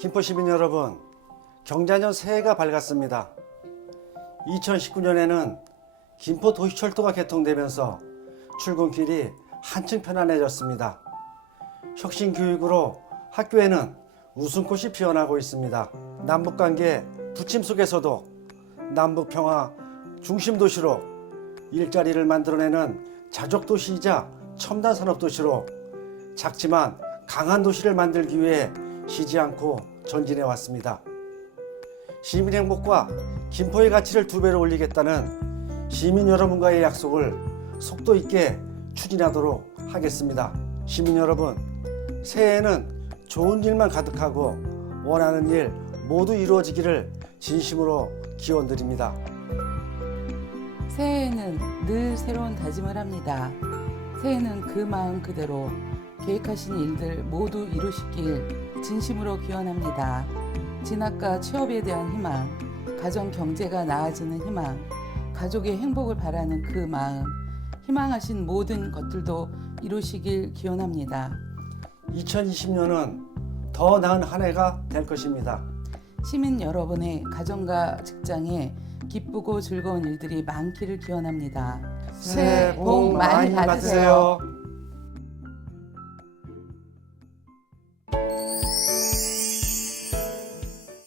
김포 시민 여러분, 경자년 새해가 밝았습니다. 2019년에는 김포 도시철도가 개통되면서 출근길이 한층 편안해졌습니다. 혁신 교육으로 학교에는 웃음꽃이 피어나고 있습니다. 남북 관계 부침 속에서도 남북 평화 중심 도시로 일자리를 만들어내는 자족 도시이자 첨단 산업 도시로 작지만 강한 도시를 만들기 위해 쉬지 않고 전진해 왔습니다. 시민 행복과 김포의 가치를 두 배로 올리겠다는 시민 여러분과의 약속을 속도 있게 추진하도록 하겠습니다. 시민 여러분, 새해에는 좋은 일만 가득하고 원하는 일 모두 이루어지기를 진심으로 기원드립니다. 새해에는 늘 새로운 다짐을 합니다. 새해는 그 마음 그대로 계획하신 일들 모두 이루시길 진심으로 기원합니다. 진학과 취업에 대한 희망, 가정 경제가 나아지는 희망, 가족의 행복을 바라는 그 마음, 희망하신 모든 것들도 이루시길 기원합니다. 2020년은 더 나은 한 해가 될 것입니다. 시민 여러분의 가정과 직장에 기쁘고 즐거운 일들이 많기를 기원합니다. 새해 복 많이 받으세요.